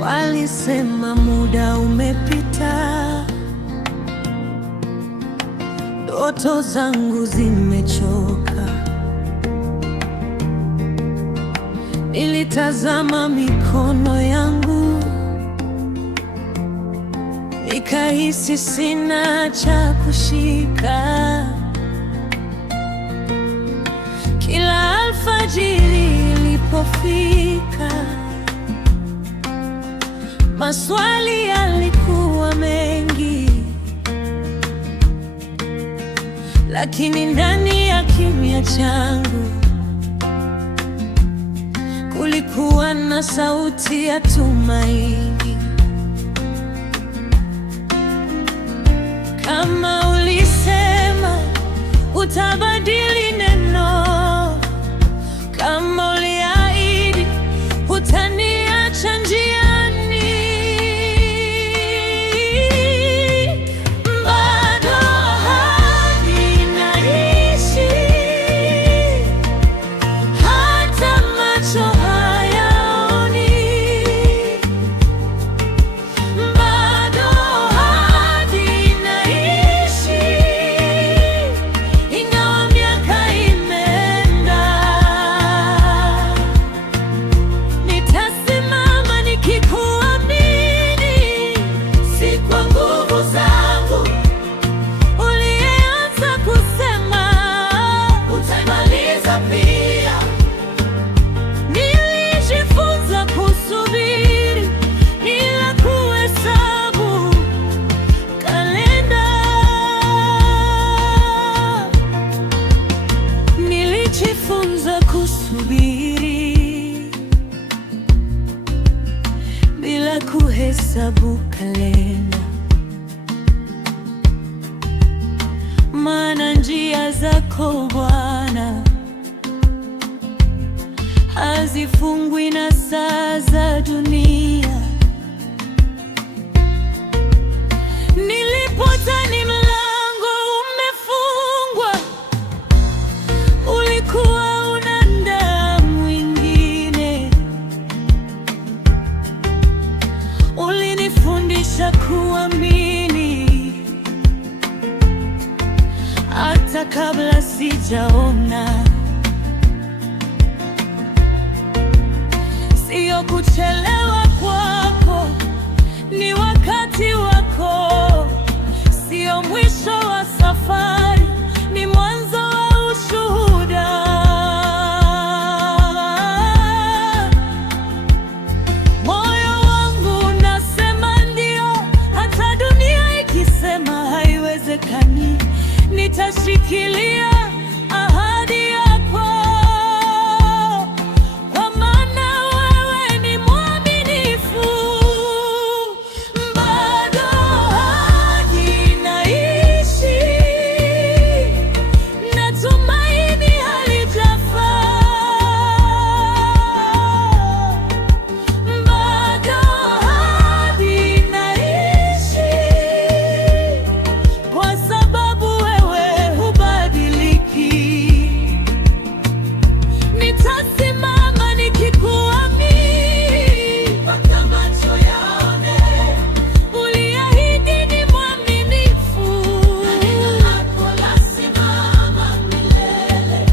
Walisema muda umepita, ndoto zangu zimechoka. Nilitazama mikono yangu, nikahisi sina cha kushika. Kila alfajiri ilipofika, maswali yalikuwa mengi, lakini ndani ya kimya changu kulikuwa na sauti ya tumaini. Kama ulisema utabadili neno, kama uliahidi hutaniacha njiani, bado ahadi inaishi, hata macho hayaoni. Bado ahadi inaishi, ingawa miaka imeenda. Nitasimama nikikuamini, si kwa nguvu zangu. Ulianza kusema utamaliza pia. Nilijifunza kusubiri bila kuhesabu kalenda. Nilijifunza kusubiri bila kuhesabu kalenda, maana njia zako Bwana hazifungwi na saa za dunia. Nilipodhani mlango umefungwa, ulikuwa unaandaa mwingine. Ulinifundisha kuamini hata kabla sijaona. Sio kuchelewa kwako, ni wakati wako. Sio mwisho wa safari, ni mwanzo wa ushuhuda. Moyo wangu unasema ndio, hata dunia ikisema haiwezekani. Nitashikilia ahadi yako, kwa maana wewe ni mwaminifu. Bado ahadi inaishi, na tumaini halijafa. Bado ahadi inaishi, kwa sababu wewe hubadiliki. Nitasimama nikikuamini mpaka macho yaone. Uliahidi ni mwaminifu, na neno lako lasimama milele.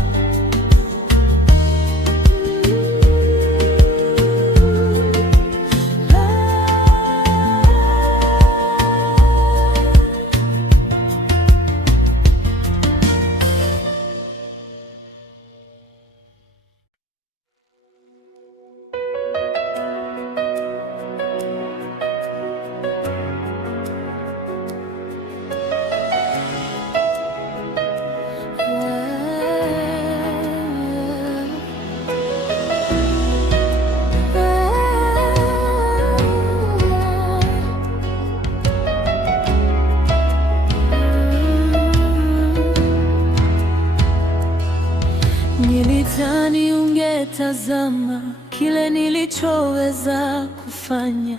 Nilidhani ungetazama kile nilichoweza kufanya,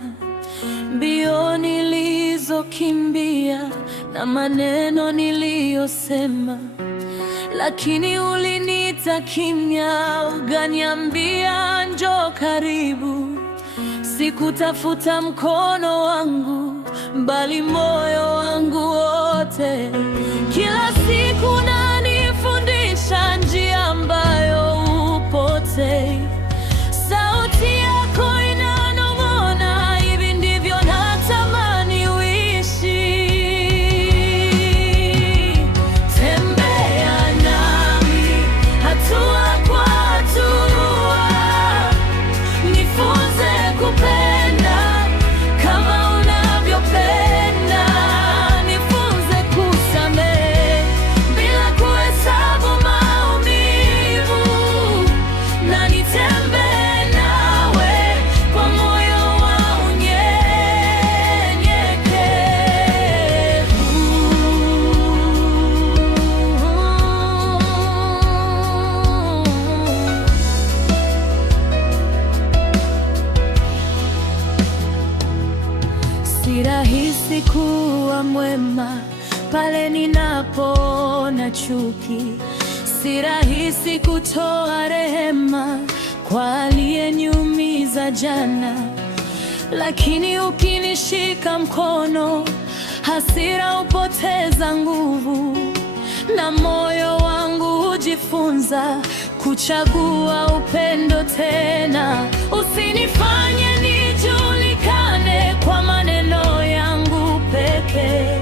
mbio nilizokimbia na maneno niliyosema, lakini uliniita kimya, ukaniambia njoo karibu. Sikutafuta mkono wangu, bali moyo wangu wote. Kila siku unanifundisha njia ambayo hupotei. Sauti yako inanong'ona, hivi ndivyo natamani uishi. Tembea nami hatua kwa hatua, nifunze kupenda kama unavyopenda. Nifunze kusamehe bila kuhesabu maumivu, na nitembee nawe kwa moyo wa unyenyekevu. Si rahisi kuwa mwema pale ninapoona chuki. Si rahisi kutoa rehema kwa aliyeniumiza jana, lakini ukinishika mkono, hasira hupoteza nguvu, na moyo wangu hujifunza kuchagua upendo tena. Usinifanye nijulikane kwa maneno yangu pekee,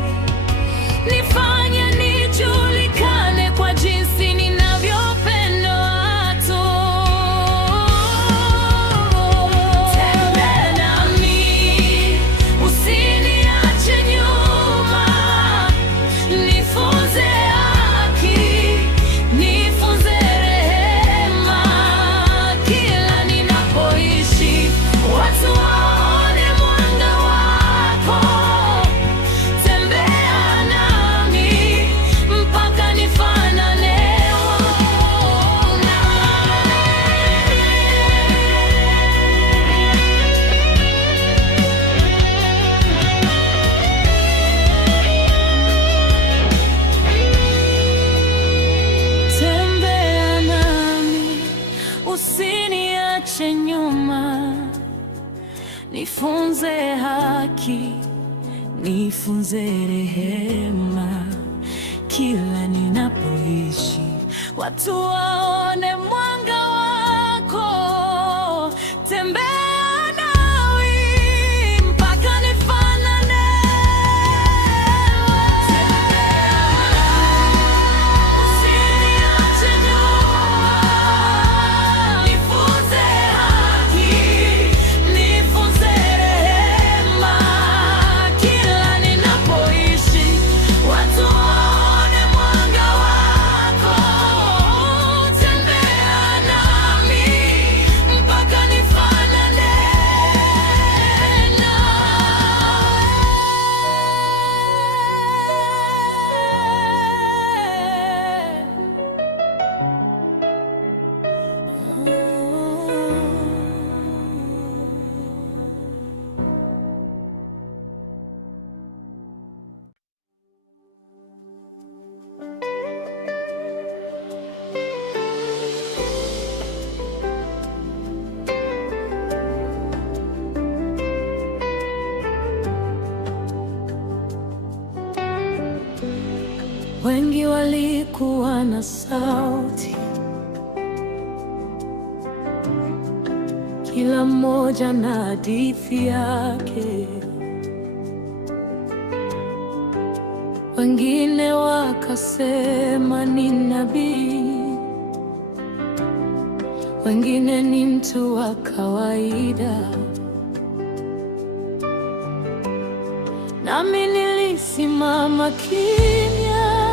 nifanye nijulikane kwa jinsi ninavyopenda watu. Tembea nami, usiniache nyuma, nifunze haki, nifunze rehema. Kila ninapoishi, watu waone mwanga wako. Tembea nami mpaka nifanane Tembea nami, usiniache nyuma, nifunze haki, nifunze rehema. Kila ninapoishi, watu waone mwanga wako. Tembea nami mpaka nifanane. Usiniache nyuma, nifunze haki, nifunze rehema. Kila ninapoishi, watu waone mwanga wako. Tembea nami mpaka nifanane Wengi walikuwa na sauti, kila mmoja na hadithi yake. Wengine wakasema ni nabii, wengine ni mtu wa kawaida. Nami nilisimama kimya,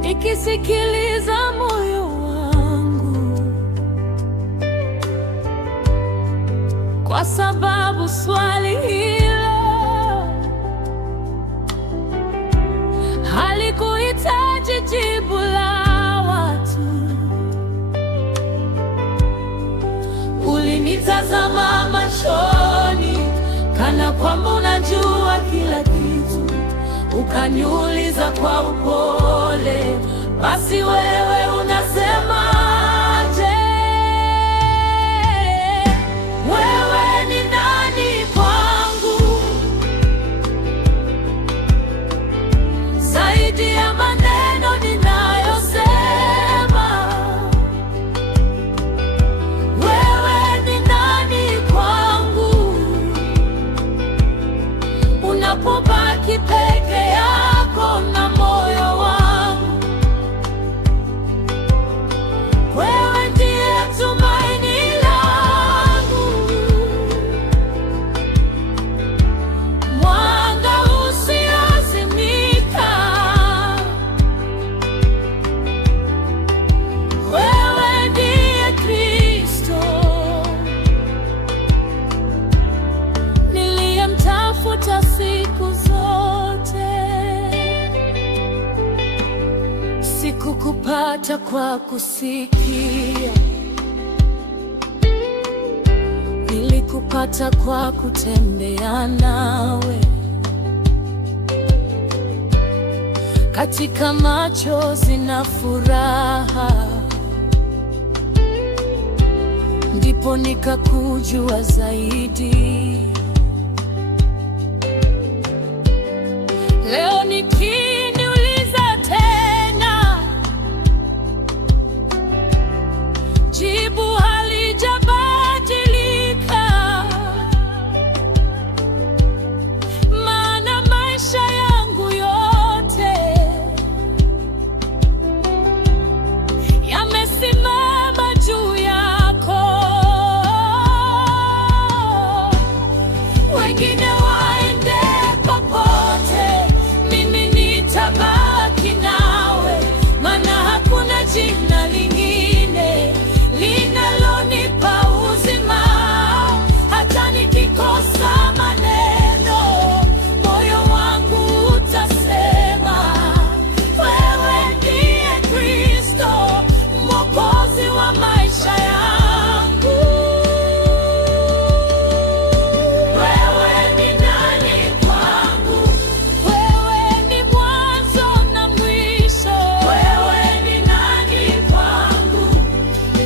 nikisikiliza moyo wangu, kwa sababu swali hilo halikuhitaji jibu la watu. Ulinitazama machoni kana kwamba unajua ukaniuliza kwa upole, basi wewe unasemaje? Wewe ni nani kwangu, zaidi ya maneno ninayosema? Wewe ni nani kwangu, unapobaki peke yako na moyo wangu? Wewe ndiye tumaini langu, mwanga usiozimika. Wewe ndiye Kristo niliyemtafuta siku zote. Sikukupata kwa kusikia, nilikupata kwa kutembea nawe. Katika machozi na furaha, ndipo nikakujua zaidi. Leo nikiniuliza tena, jibu halijabadilika, maana maisha yangu yote yamesimama juu yako. Wengine waende popote, mimi nitabaki nawe, maana hakuna jina lingine linalonipa uzima. Hata nikikosa maneno, moyo wangu utasema, wewe ndiye Kristo, Mwokozi wa maisha yangu. Wewe ni nani kwangu, wewe ni mwanzo na mwisho. Wewe ni nani kwangu,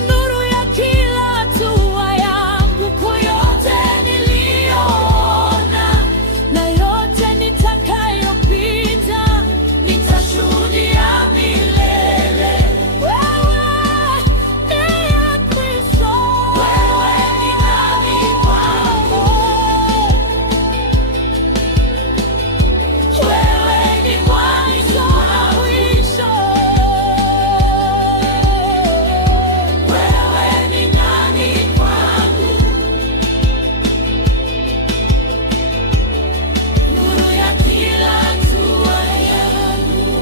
nuru ya kila hatua yangu. Kwa yote niliyoona na yote nitakayopita, nitashuhudia milele, wewe ndiye Kristo. Wewe ni nani kwangu, wewe ni mwanzo na mwisho. Wewe ni nani kwangu, nuru ya kila hatua yangu.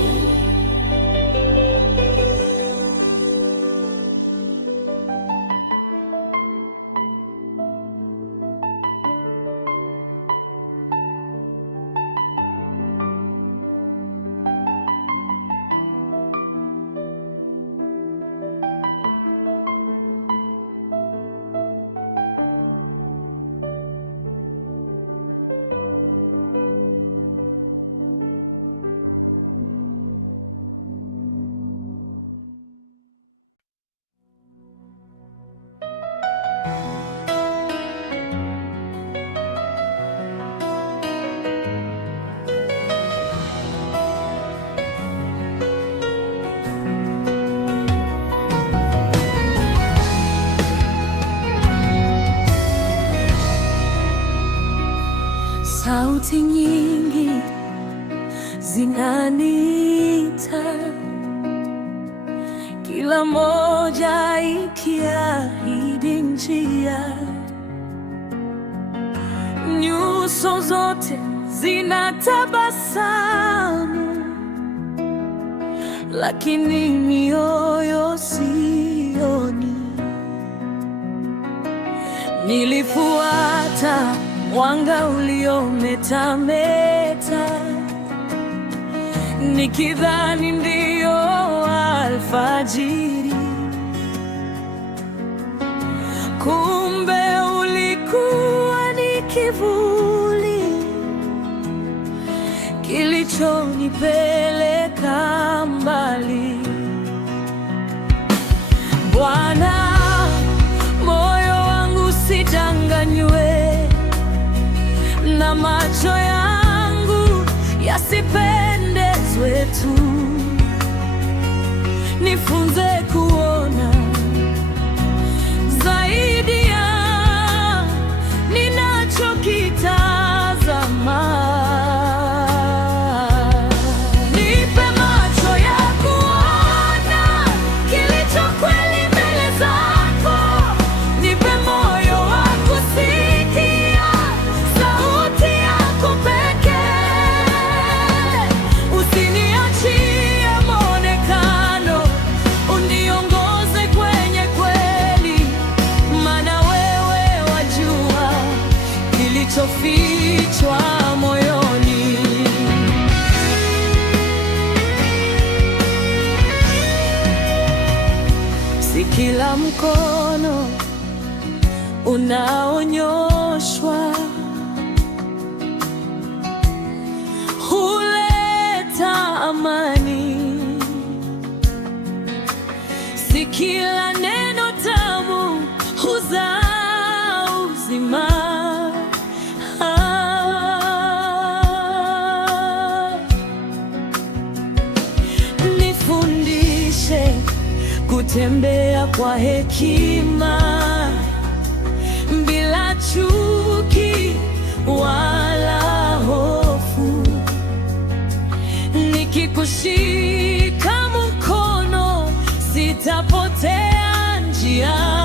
Sauti nyingi zinaniita, kila moja ikiahidi njia. Nyuso zote zinatabasamu, lakini mioyo sioni. Nilifuata mwanga uliometameta, nikidhani ndio alfajiri. Kumbe ulikuwa ni kivuli kili kilichonipeleka mbali. Bwana, moyo wangu usidanganywe, na macho yangu yasipendezwe tu. Nifunze kuona zaidi ya ninachokitazama. Nipe macho ya kuona kilicho kweli mbele zako. Nipe moyo wa kusikia sauti yako pekee. Usiniachie mwonekano, uniongoze kwenye kweli, maana wewe wajua kilichofichwa moyoni. Si kila mkono unaonyoshwa huleta amani. Si kila neno tamu huzaa uzima. Nifundishe kutembea kwa hekima, bila chuki wala hofu. Nikikushika mkono, sitapotea njia.